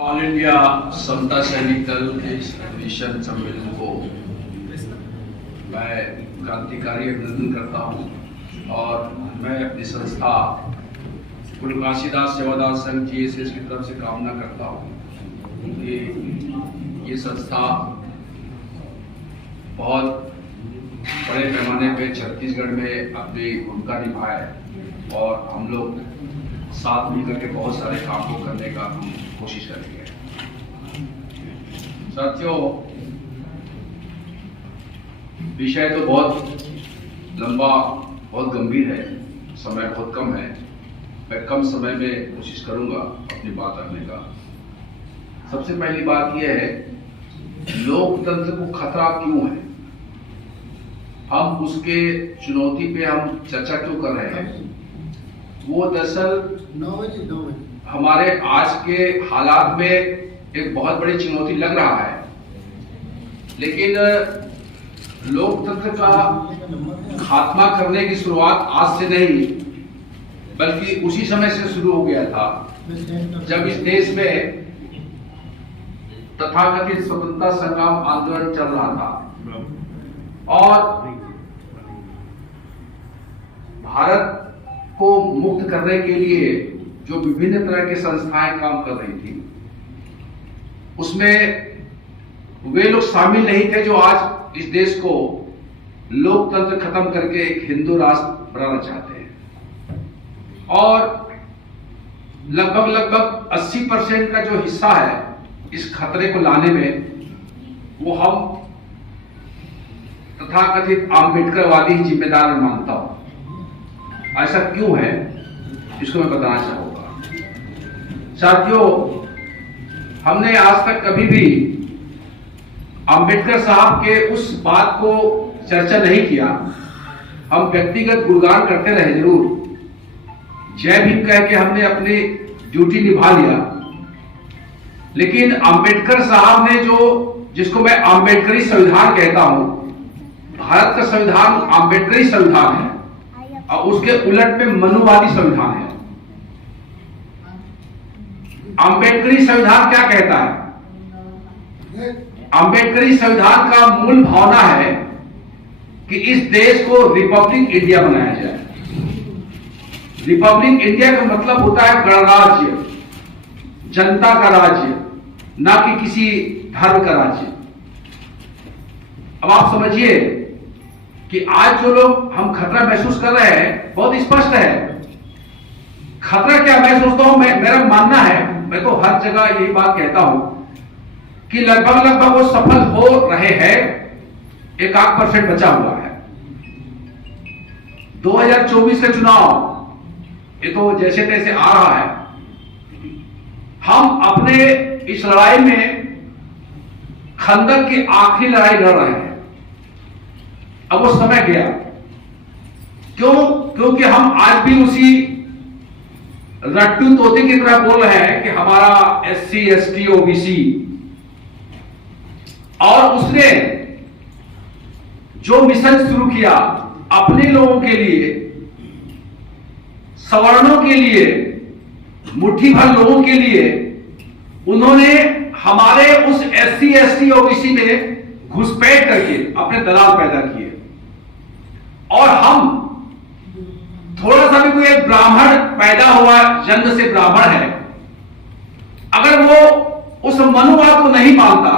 All India समता सैनिक दल के इस अधिवेशन सम्मेलन को मैं क्रांतिकारी अभिनंदन करता हूं और मैं अपनी संस्था गुरु काशीदास सेवादार संघ GSS की तरफ से कामना करता हूं कि ये संस्था बहुत बड़े पैमाने पे छत्तीसगढ़ में अपनी भूमिका निभाए और हम लोग साथ मिलकर के बहुत सारे काम को करने का हम कोशिश करेंगे। साथियों, विषय तो बहुत लंबा, बहुत गंभीर है, समय बहुत कम है। मैं कम समय में कोशिश करूंगा अपनी बात रखने का। सबसे पहली बात यह है, लोकतंत्र को खतरा क्यों है, हम उसके चुनौती पे हम चर्चा क्यों कर रहे हैं। वो दरअसल हमारे आज के हालात में एक बहुत बड़ी चुनौती लग रहा है, लेकिन लोकतंत्र का खात्मा करने की शुरुआत आज से नहीं बल्कि उसी समय से शुरू हो गया था जब इस देश में तथाकथित स्वतंत्रता संग्राम आंदोलन चल रहा था और भारत को मुक्त करने के लिए जो विभिन्न तरह के संस्थाएं काम कर रही थी, उसमें वे लोग शामिल नहीं थे जो आज इस देश को लोकतंत्र खत्म करके एक हिंदू राष्ट्र बनाना चाहते हैं। और लगभग 80% का जो हिस्सा है इस खतरे को लाने में, वो हम तथाकथित आम्बेडकरवादी ही जिम्मेदार मानता हूं। ऐसा क्यों है, इसको मैं बताना चाहूंगा। साथियों, हमने आज तक कभी भी अंबेडकर साहब के उस बात को चर्चा नहीं किया। हम व्यक्तिगत गुणगान करते रहे जरूर, जय भीम कह के हमने अपनी ड्यूटी निभा लिया, लेकिन अंबेडकर साहब ने जिसको मैं अंबेडकरी संविधान कहता हूं, भारत का संविधान अंबेडकरी संविधान है और उसके उलट में मनुवादी संविधान है। अंबेडकरी संविधान क्या कहता है? अंबेडकरी संविधान का मूल भावना है कि इस देश को रिपब्लिक इंडिया बनाया जाए। रिपब्लिक इंडिया का मतलब होता है गणराज्य, जनता का राज्य, ना कि किसी धर्म का राज्य। अब आप समझिए कि आज जो लोग हम खतरा महसूस कर रहे हैं, बहुत स्पष्ट है। खतरा क्या मैं सोचता हूं, मेरा मानना है, मैं तो हर जगह यही बात कहता हूं कि लगभग वो सफल हो रहे हैं, 1% बचा हुआ है। 2024 का चुनाव ये तो जैसे तैसे आ रहा है। हम अपने इस लड़ाई में खंदक की आखिरी लड़ाई लड़ रहे हैं। अब वो समय गया। क्योंकि हम आज भी उसी रट्टू तोते की तरह बोल रहे हैं कि हमारा SC ST OBC, और उसने जो मिशन शुरू किया अपने लोगों के लिए, सवर्णों के लिए, मुट्ठी भर लोगों के लिए, उन्होंने हमारे उस SC ST OBC में घुसपैठ करके अपने दलाल पैदा किए। और हम थोड़ा सा भी कोई एक ब्राह्मण पैदा हुआ, जन्म से ब्राह्मण है, अगर वो उस मनुवाद को नहीं मानता,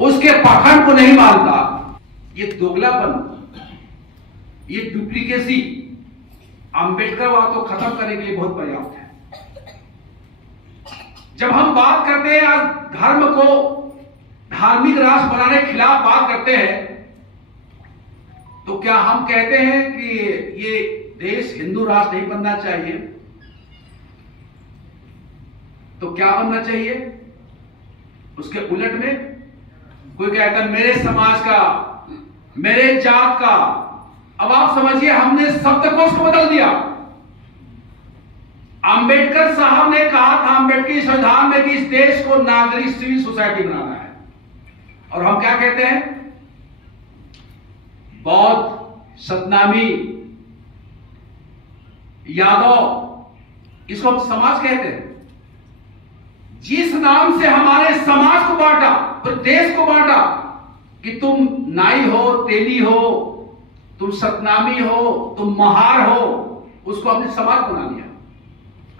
उसके पाखंड को नहीं मानता, ये दोगलापन, ये डुप्लीकेसी अंबेडकरवाद को खत्म करने के लिए बहुत पर्याप्त है। जब हम बात करते हैं आज धर्म को धार्मिक राष्ट्र बनाने के खिलाफ बात करते हैं, तो क्या हम कहते हैं कि ये देश हिंदू राष्ट्र नहीं बनना चाहिए? तो क्या बनना चाहिए? उसके उलट में कोई कहता है मेरे समाज का, मेरे जात का। अब आप समझिए, हमने शब्दकोश को बदल दिया। अंबेडकर साहब ने कहा था अंबेडकरी संविधान में कि इस देश को नागरिक सिविल सोसाइटी बनाना है, और हम क्या कहते हैं? बौद्ध, सतनामी, यादव, इसको हम समाज कहते हैं। जिस नाम से हमारे समाज को बांटा, पूरे देश को बांटा कि तुम नाई हो, तेली हो, तुम सतनामी हो, तुम महार हो, उसको हमने समाज बना लिया।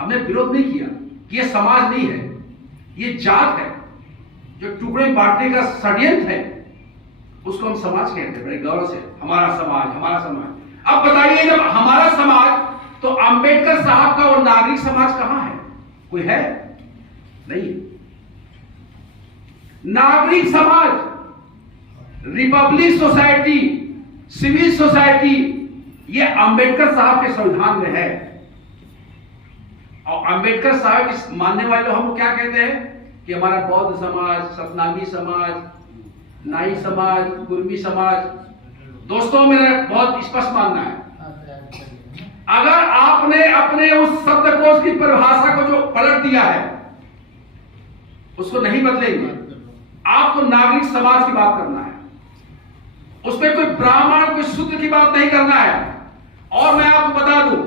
हमने विरोध नहीं किया कि यह समाज नहीं है, यह जात है, जो टुकड़े बांटने का षड्यंत्र है, उसको हम समाज कहते हैं बड़े गौरव से। हमारा समाज, हमारा समाज। अब बताइए, जब हमारा समाज, तो अंबेडकर साहब का वो नागरिक समाज कहां है? कोई है? नहीं। नागरिक समाज, रिपब्लिक सोसाइटी, सिविल सोसाइटी, ये अंबेडकर साहब के संविधान में है। और अंबेडकर साहब के मानने वाले हम क्या कहते हैं कि हमारा बौद्ध समाज, सतनामी समाज, नाई समाज, कुर्मी समाज। दोस्तों, मेरा बहुत स्पष्ट मानना है, अगर आपने अपने उस शब्दकोश की परिभाषा को जो पलट दिया है, उसको नहीं बदलेंगे। आपको नागरिक समाज की बात करना है, उसमें कोई ब्राह्मण, कोई शूद्र की बात नहीं करना है। और मैं आपको बता दूं,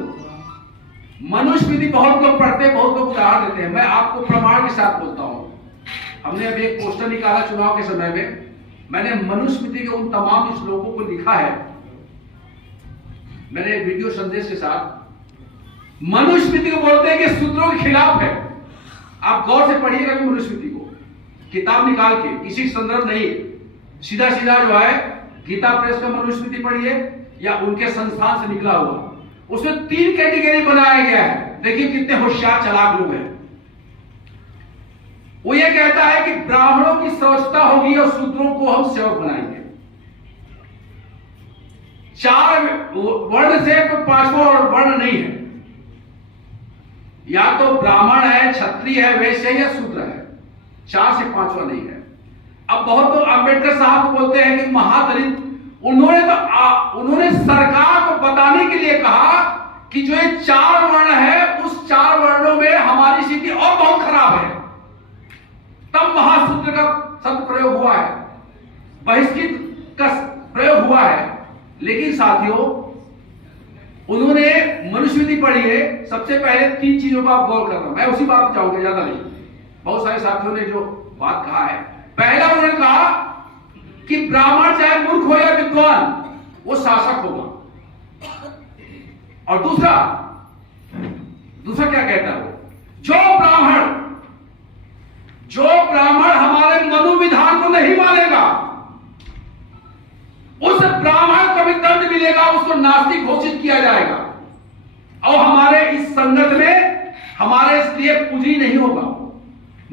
मनुस्मृति बहुत लोग पढ़ते, बहुत लोग उदाहरण देते हैं, मैं आपको प्रमाण के साथ बोलता हूं। हमने अभी एक पोस्टर निकाला चुनाव के समय में, मैंने मनुस्मृति के उन तमाम श्लोकों को लिखा है, मैंने वीडियो संदेश के साथ। मनुस्मृति को बोलते हैं कि शूद्रों के खिलाफ है। आप गौर से पढ़िएगा भी मनुस्मृति को, किताब निकाल के, किसी संदर्भ नहीं, सीधा सीधा जो है गीता प्रेस का मनुस्मृति पढ़िए या उनके संस्थान से निकला हुआ। उसमें 3 कैटेगरी बनाया गया है। देखिए कितने होशियार चालाक लोग हैं। वो ये कहता है कि ब्राह्मणों की सर्वोच्चता होगी और शूद्रों को हम सेवक बनाएंगे। 4 वर्ण से कोई 5वां वर्ण नहीं है, या तो ब्राह्मण है, क्षत्रिय है, वैश्य है या शूद्र है। 4 से 5वां नहीं है। अब बहुत लोग अंबेडकर साहब को बोलते हैं कि महादलित। उन्होंने सरकार को बताने के लिए कहा कि जो ये 4 वर्ण है, उस 4 वर्णों में हमारी स्थिति और बहुत खराब है। तब महाशूद्र का शब्द प्रयोग हुआ है, बहिष्कृत का प्रयोग हुआ है। लेकिन साथियों, उन्होंने मनुस्मृति पढ़ी है। सबसे पहले 3 चीजों को आप गौर करना, मैं उसी बात पर जाऊंगा, ज्यादा नहीं। बहुत सारे साथियों ने जो बात कहा है, पहला उन्होंने कहा कि ब्राह्मण चाहे मूर्ख हो या विद्वान, वो शासक होगा। और दूसरा क्या कहता है वो, जो ब्राह्मण हमारे मनुविधान को नहीं मानेगा, उस ब्राह्मण को भी दंड मिलेगा, उसको नास्तिक घोषित किया जाएगा। और हमारे इस संगत में हमारे लिए पूजी नहीं होगा।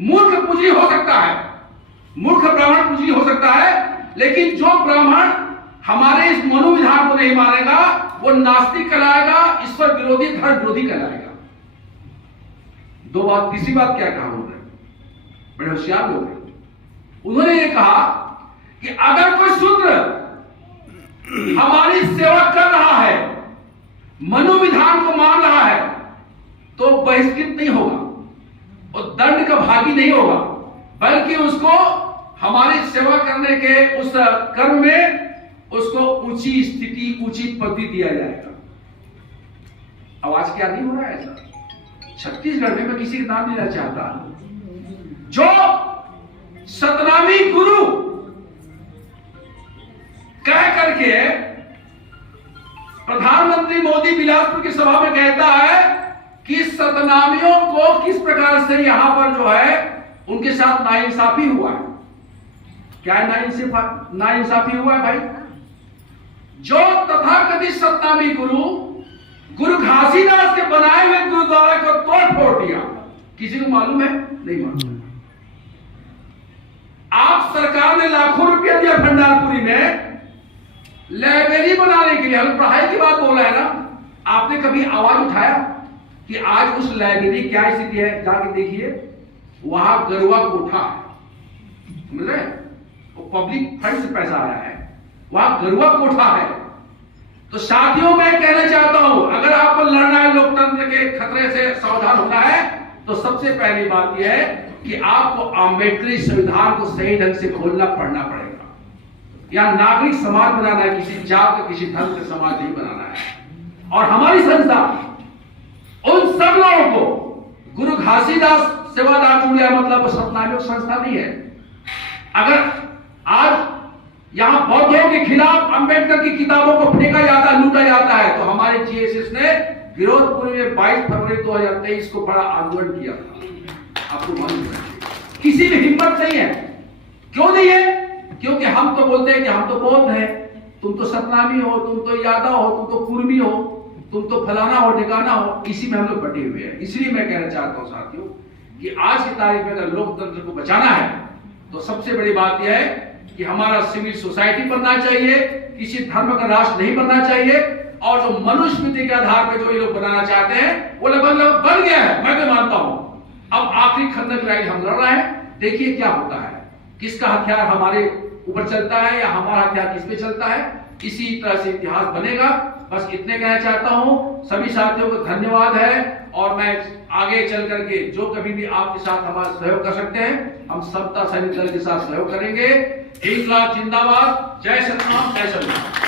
मूर्ख पूजी हो सकता है, मूर्ख ब्राह्मण पूजी हो सकता है, लेकिन जो ब्राह्मण हमारे इस मनुविधान को नहीं मानेगा, वो नास्तिक कहलाएगा, ईश्वर विरोधी, धर्म विरोधी कहलाएगा। 2 बात। तीसरी बात क्या कहा उन्होंने, बड़े होशियार लोग हैं। उन्होंने ये कहा कि अगर कोई शूद्र हमारी सेवा कर रहा है, मनुविधान को मान रहा है, तो बहिष्कृत नहीं होगा और दंड का भागी नहीं होगा, बल्कि उसको हमारी सेवा करने के उस कर्म में उसको ऊंची स्थिति, ऊंची पदवी दिया जाएगा। अब आज क्या नहीं हो रहा है ऐसा छत्तीसगढ़ में? मैं किसी का नाम लेना चाहता, जो सतनामी गुरु कह करके प्रधानमंत्री मोदी बिलासपुर की सभा में कहता है कि सतनामियों को किस प्रकार से यहां पर जो है उनके साथ नाइंसाफी हुआ है। क्या नाइंसाफी हुआ है भाई? जो तथाकथित सतनामी गुरु घासीदास के बनाए हुए गुरुद्वारा को तोड़ फोड़ दिया, किसी को मालूम है? नहीं मालूम। आप सरकार ने लाखों रुपया दिया भंडारपुरी में लाइब्रेरी बनाने के लिए। हम पढ़ाई की बात बोल रहे हैं ना, आपने कभी आवाज उठाया कि आज उस लाइब्रेरी क्या स्थिति है? जाके देखिए, वहां गरुआ कोठा है, समझ रहे? वो पब्लिक फंड से पैसा आया है, वहां गरुआ कोठा है। तो साथियों, मैं कहना चाहता हूं, अगर आपको लड़ना है, लोकतंत्र के खतरे से सावधान होना है, तो सबसे पहली बात यह है कि आपको आम्बेडकरी संविधान को सही ढंग से खोलना पढ़ना पड़ेगा। या नागरिक समाज बनाना है, किसी जात का, किसी धर्म का समाज नहीं बनाना है। और हमारी संस्था उन सब लोगों को, गुरु घासीदास सेवादार जुड़िया मतलब सतनामी संस्था नहीं है। अगर आज यहां बौद्धों के खिलाफ अंबेडकर की किताबों को फेंका जाता, लूटा जाता है, तो हमारे जीएसएस ने विरोधपुर में 22 फरवरी 2023 को बड़ा आंदोलन किया था। आपको मालूम है, किसी में हिम्मत नहीं है। क्यों नहीं है? क्योंकि हम तो बोलते हैं कि हम तो बौद्ध हैं, तुम तो सतनामी हो, तुम तो यादव हो, तुम तो कुर्मी हो, तुम तो फलाना हो, ठिकाना हो। इसी में हम लोग बटे हुए हैं। इसलिए मैं कहना चाहता हूं साथियों कि आज की तारीख में अगर लोकतंत्र को बचाना है तो सबसे बड़ी बात यह है कि हमारा सिविल सोसाइटी बनना चाहिए, किसी धर्म का राष्ट्र नहीं बनना चाहिए। और जो मनुस्मृति के आधार पर जो ये लोग बनाना चाहते हैं वो लगभग बन गया है, मैं तो मानता हूं। अब आखिरी खंदक लड़ाई हम लड़ रहे हैं, देखिए क्या होता है, किसका हथियार हमारे ऊपर चलता है या हमारा हथियार किस पे चलता है। इसी तरह से इतिहास बनेगा। बस इतने कहना चाहता हूं। सभी साथियों को धन्यवाद है और मैं आगे चल करके जो कभी भी आपके साथ हमारा सहयोग कर सकते हैं, हम समता सैनिक दल के साथ सहयोग करेंगे। इंकलाब जिंदाबाद। जय सतनाम, जय सतनाम।